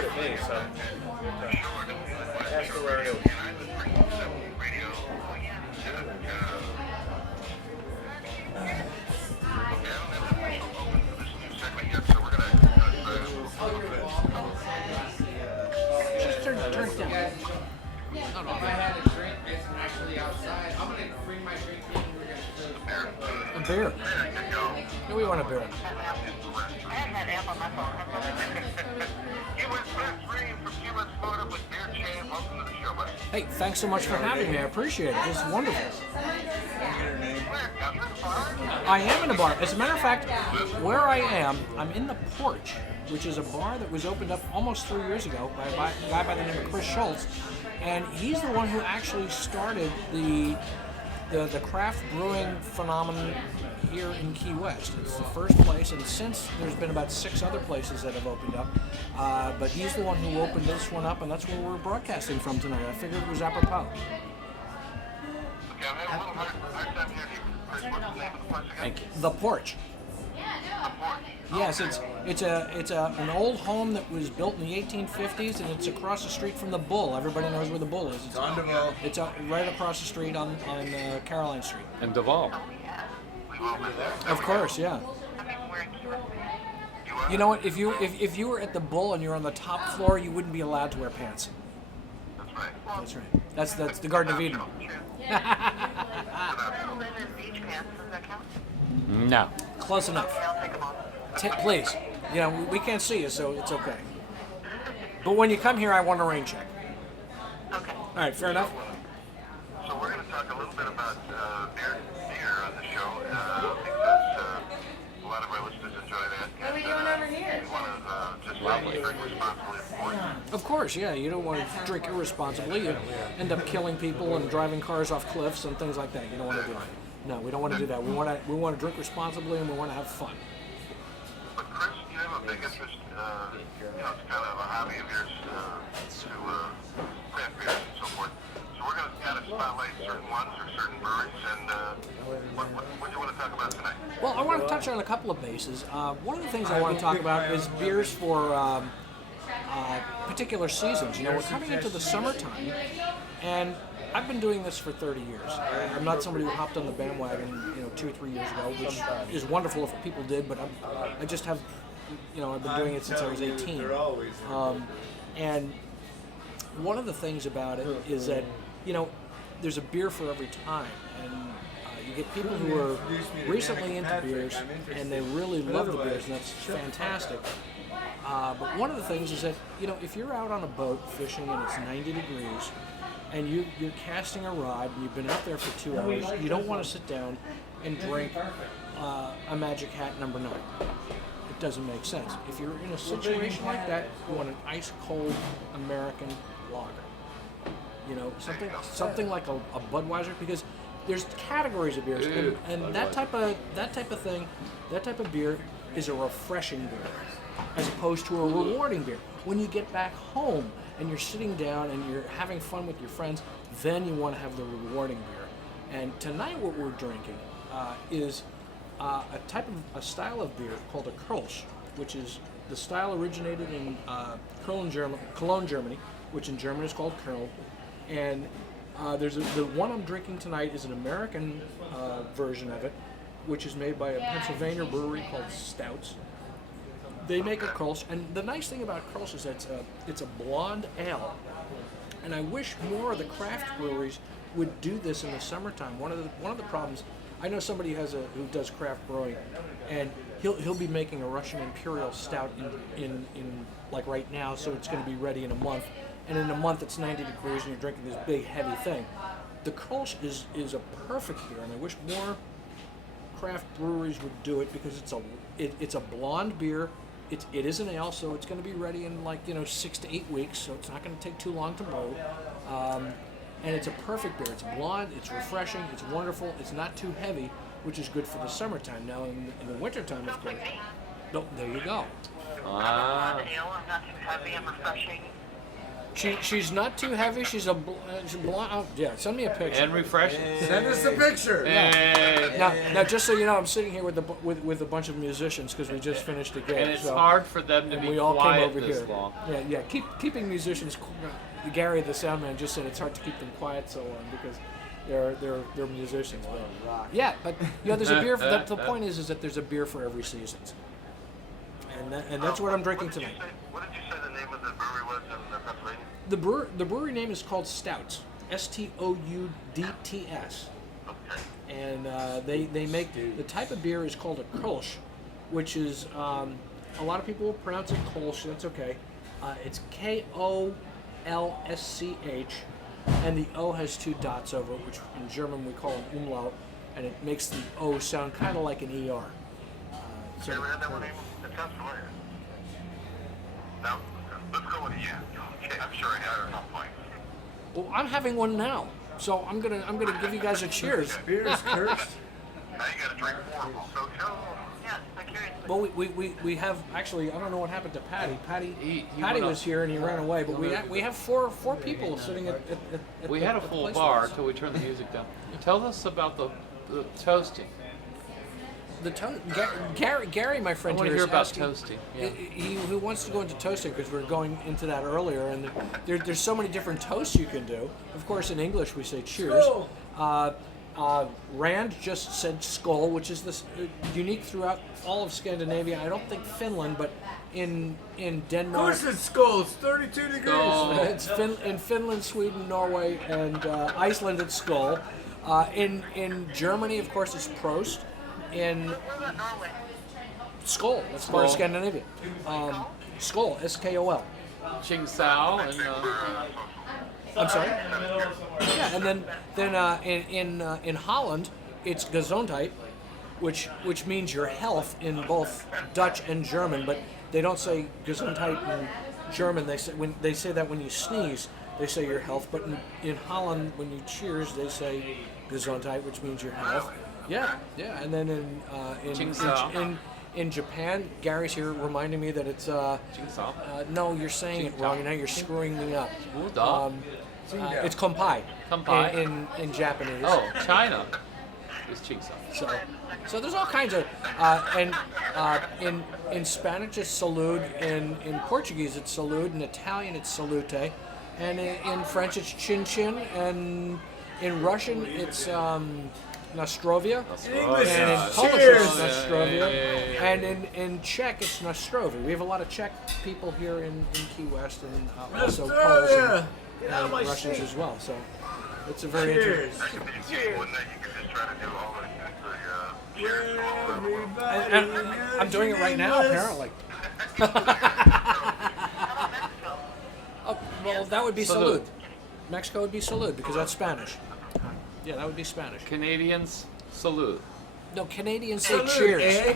near to me, so ask her where it is. Just turn it down. If I had a drink that's actually outside, I'm gonna bring my drink in. A beer. No, we want a beer. I had that app on my phone. Key West Chris Rehm from Key West, Florida with Beer Chain. Welcome to the show, buddy. Hey, thanks so much for having me. I appreciate it. It's wonderful. I am in a bar. As a matter of fact, where I am, I'm in the Porch, which is a bar that was opened up almost 3 years ago by a guy by the name of Chris Schultz, and he's the one who actually started the craft brewing phenomenon here in Key West. It's the first place, and since there's been about 6 other places that have opened up, but he's the one who opened this one up, and that's where we're broadcasting from tonight. I figured it was apropos. Okay, I'm having a little hard time hearing you. Chris, what's the name of the place again? Thank you. The Porch. The Porch. Yes, it's an old home that was built in the 1850s, and it's across the street from the Bull. Everybody knows where the Bull is. It's right across the street on Caroline Street. And Duval. We've all been there. Of course, yeah. I mean, we're in Key West. You know what? If you were at the Bull and you're on the top floor, you wouldn't be allowed to wear pants. That's right. That's right. That's the Garden of Eden. True. People live in beach pants. Does that count? No. Close enough. Okay, I'll take them off. Please. You know, we can't see you, so it's okay. But when you come here, I want a rain check. Okay. All right, fair enough. So we're going to talk a little bit about beer on the show because a lot of our listeners enjoy that. What are we doing over here? We want to just drink responsibly, of course. Of course, yeah. You don't want to drink irresponsibly. You end up killing people and driving cars off cliffs and things like that. You don't want to do that. No, we don't want to do that. We want to drink responsibly and we want to have fun. But Chris, you have a big interest, it's kind of a hobby of yours to craft beers and so forth. So we're going to kind of spotlight certain ones or certain breweries, and what do you want to talk about tonight? Well, I want to touch on a couple of bases. One of the things I want to talk about is beers for particular seasons. You know, we're coming into the summertime, and I've been doing this for 30 years. I'm not somebody who hopped on the bandwagon, 2 or 3 years ago, which is wonderful if people did, but I just have, I've been doing it since I was 18. And one of the things about it is that, there's a beer for every time. And you get people who are recently into beers, and they really love the beers, and that's fantastic. But one of the things is that, if you're out on a boat fishing and it's 90 degrees, and you're casting a rod, and you've been out there for 2 hours, you don't want to sit down and drink a Magic Hat number 9. It doesn't make sense. If you're in a situation like that, you want an ice-cold American lager. Something like a Budweiser, because there's categories of beers, and that type of thing, that type of beer is a refreshing beer, as opposed to a rewarding beer. When you get back home and you're sitting down and you're having fun with your friends, then you want to have the rewarding beer. And tonight what we're drinking is a style of beer called a Kölsch, which is the style originated in Cologne, Germany, which in German is called Köln. And the one I'm drinking tonight is an American version of it, which is made by a Pennsylvania brewery called Stouts. They make a Kölsch, and the nice thing about Kölsch is that it's a blonde ale. And I wish more of the craft breweries would do this in the summertime. One of the problems, I know somebody who does craft brewing, and he'll be making a Russian Imperial Stout in like right now, so it's going to be ready in a month. And in a month it's 90 degrees and you're drinking this big heavy thing. The Kölsch is a perfect beer, and I wish more craft breweries would do it, because it's a blonde beer. It is an ale, so it's going to be ready in 6 to 8 weeks, so it's not going to take too long to brew. And it's a perfect beer. It's blonde, it's refreshing, it's wonderful, it's not too heavy, which is good for the summertime. Now in the wintertime, of course. No, there you go. Blonde ale, I'm not too heavy, I'm refreshing. She's not too heavy. She's a blonde. Oh, yeah, send me a picture. And refreshing. Send us a picture. Now, just so you know, I'm sitting here with a bunch of musicians because we just finished a gig. And it's so, hard for them to and be we all came quiet over this here. long. Yeah. Keeping musicians. Gary, the sound man, just said it's hard to keep them quiet so long because they're musicians. But, yeah, but there's a beer. The point is that there's a beer for every season, and that's what I'm drinking tonight. What did you say the name of the brewery was in Pennsylvania? The brewery name is called Stouts. Stoudts. Okay. And they make the type of beer is called a Kolsch, which is a lot of people pronounce it Kolsch. That's okay. It's Kolsch, and the O has 2 dots over it, which in German we call an umlaut, and it makes the O sound kind of like an ER. You ever had that one name? It sounds familiar. Now, let's go with a yeah. Okay, I'm sure I had it at some point. Well, I'm having one now, so I'm gonna give you guys a cheers. Beer is cursed. Now you got to drink 4 of them. So tell. Yeah, I'm curious. Well, we have actually, I don't know what happened to Patty. Patty went was here and he ran away, but we have four people sitting at We the, had a at the full place bar with us. till we turned the music down. Tell us about the toasting. Gary, my I friend want to here, hear is about asking, toasting. Yeah. He wants to go into toasting because we're going into that earlier, and there's so many different toasts you can do. Of course, in English we say cheers. Rand just said skull, which is this unique throughout all of Scandinavia. I don't think Finland, but in Of Denmark. course it's skulls. 32 degrees. Skull. It's in Finland, Sweden, Norway, and Iceland. It's skull. In Germany, of course, it's Prost. In Skål, that's part of Skål. Scandinavia. Skål, S-K-O-L. Ching Sao and I'm sorry. Yeah, and then in Holland, it's Gezondheid, which means your health in both Dutch and German, but they don't say Gesundheit in German. They say that when you sneeze, they say your health, but in Holland, when you cheers, they say Gesundheit, which means your health. Yeah, and then in Japan, Gary's here reminding me that it's Ching Sao. no, you're saying it wrong. Now you're screwing me up. It's kompai. Kompai. in Japanese. Oh, China is Ching Sao. So there's all kinds of in Spanish it's salud, in Portuguese it's salud, in Italian it's salute, and in French it's chin chin, and in Russian it's Nostrovia, In English, and in Polish cheers. it's Nostrovia, Yeah. and in Czech it's Nostrovia. We have a lot of Czech people here in Key West, and also Poles Nostrovia. Get out of and my Russians state. as well. So it's a very Cheers. interesting. That could be a game, wouldn't it? You could just try to do all the cheers to all of them. Everybody, I'm doing it right now, English. apparently. Oh, well, that would be Salud. salud. Mexico would be salud because that's Spanish. Yeah, that would be Spanish. Canadians, salute. No, Canadians say Salute, cheers. eh?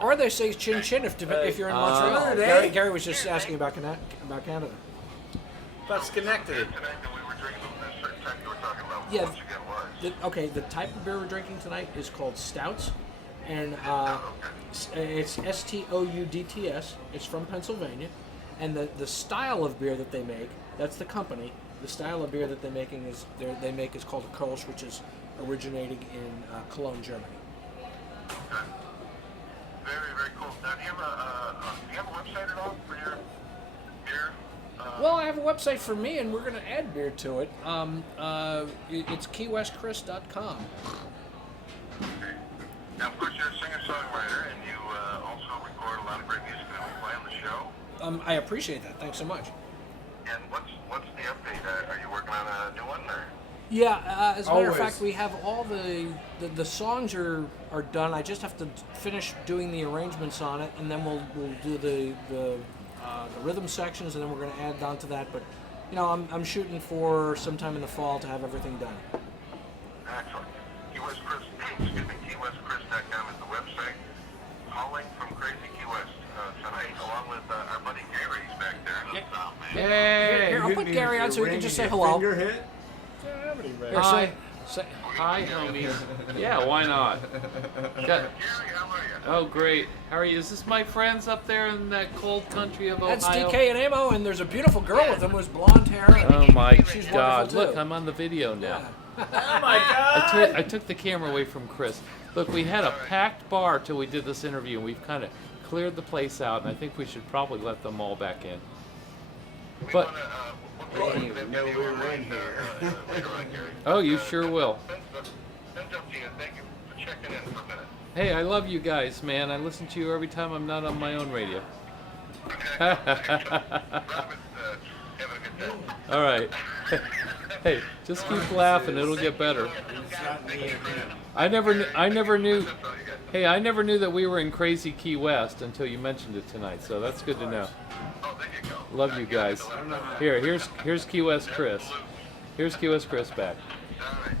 Or they say chin chin if you're in Montreal. Salute, eh? Gary was just asking about Canada. That's connected. Tonight that we were drinking this certain type you were talking about. Yeah. Once again was. The type of beer we're drinking tonight is called Stouts, and it's Stoudts. It's from Pennsylvania, and the style of beer that they make, that's the company. The style of beer that they're making is called a Kolsch, which is originating in Cologne, Germany. Okay. Very, very cool. Now, do you have a website at all for your beer? Well, I have a website for me, and we're going to add beer to it. It's keywestchris.com. Okay. Now, of course, you're a singer-songwriter, and you also record a lot of great music that we play on the show. I appreciate that. Thanks so much. And what's the update? Are you working on a new one, or? Yeah, as a matter of Always. fact, we have all the songs are done. I just have to finish doing the arrangements on it, and then we'll do the rhythm sections, and then we're going to add on to that. But I'm shooting for sometime in the fall to have everything done. Excellent. KeyWestChris.com is the website. Calling from Crazy Key West tonight, along with our buddy Gary's back there in the south, man. Yay! Here, I'll put Gary on so we can just say hello. Finger hit. Here, Hi. say, Hi, homies. Yeah, why not? Got, Gary, how are you? Oh, great. How are you? Is this my friends up there in that cold country of Ohio? That's DK and Amo, and there's a beautiful girl with them with blonde hair. Oh my She's God! wonderful, Look, too. I'm on the video now. Oh my God! I took the camera away from Chris. Look, we had a packed bar till we did this interview, and we've kind of cleared the place out, and I think we should probably let them all back in. But We'll probably get that video arranged later on, Gary. oh, you sure will. Send up to you. Thank you for checking in for a minute. Hey, I love you guys, man. I listen to you every time I'm not on my own radio. Okay. Robin's having a good day. All right. Hey, just keep laughing. It'll get better. It's not me and him. I never knew. That's all you got. Hey, I never knew that we were in crazy Key West until you mentioned it tonight. So that's good to know. Oh, there you go. Love you guys. Here's Key West Chris. Here's Key West Chris back. All right.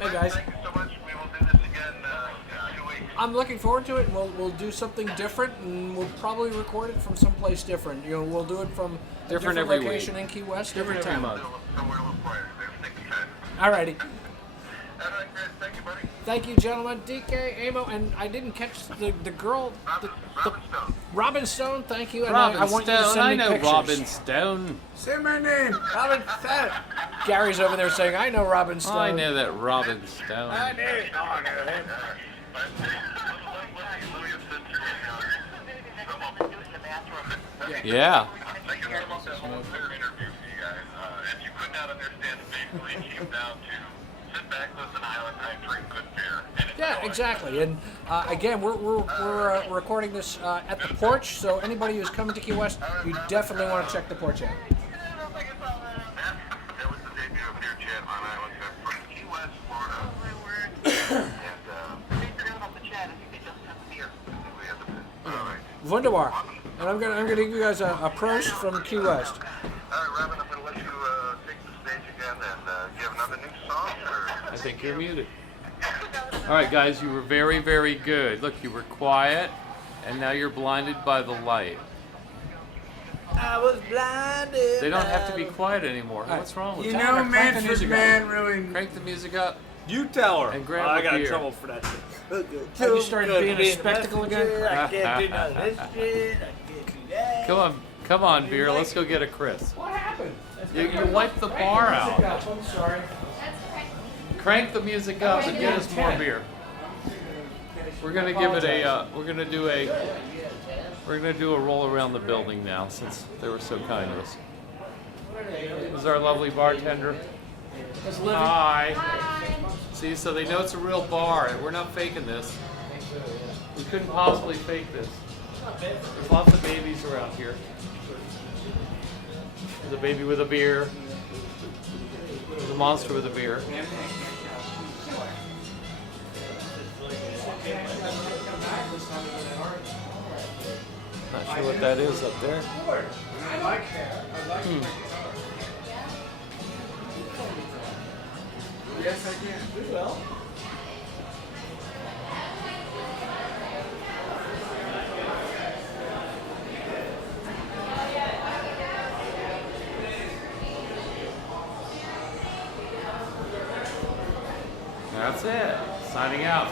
Hey, guys. Thank you so much. We will do this again in 2 weeks. I'm looking forward to it, and we'll do something different, and we'll probably record it from someplace different. You know, we'll do it from a Different different every location week. in Key West Different every every time. month. Somewhere a little quieter. Take the time. Alrighty. All right, Chris. Thank you, buddy. Thank you, gentlemen. DK, Amo, and I didn't catch the girl, the Robin Stone. Robin Stone. Thank you. And Robin I want you to Stone. send I me know pictures. Robin Stone. Say my name. Robin Stone. Gary's over there saying, "I know Robin Stone." I know that Robin Stone. I knew it. Oh, I know him. Yeah. I can sum up that whole entire interview for you guys. If you could not understand it, basically it came down to sit back, listen, I drink good beer. And Yeah, enjoy. exactly. And again, we're recording this at the porch, so anybody who's coming to Key West, you definitely want to check the porch out. That was the debut of Beer Chat on Island Trip from Key West, Florida. And we have the all right. Wunderbar. And I'm gonna give you guys a prost from Key West. All right, Robin, I'm going to let you take the stage again. And do you have another new song? Or? I think you're muted. All right, guys, you were very, very good. Look, you were quiet, and now you're blinded by the light. I was blinded. They don't have to be quiet anymore. What's wrong with You that? know, Crank the Manfred music up. Man really. Crank the music up. You tell her. And grab I a got in beer. trouble for that shit. Have you started being a spectacle again? I can't do none of this shit. I can't do that. Come on, beer. Let's go get a Chris. What happened? You wiped the bar out. I'm sorry. Crank the music up and get us more beer. We're gonna give it a. We're gonna do a roll around the building now since they were so kind to us. This is our lovely bartender. Hi. See, so they know it's a real bar. We're not faking this. We couldn't possibly fake this. There's lots of babies around here. There's a baby with a beer. There's a monster with a beer. Not sure what that is up there. Yes, I can. We will. That's it. Signing out.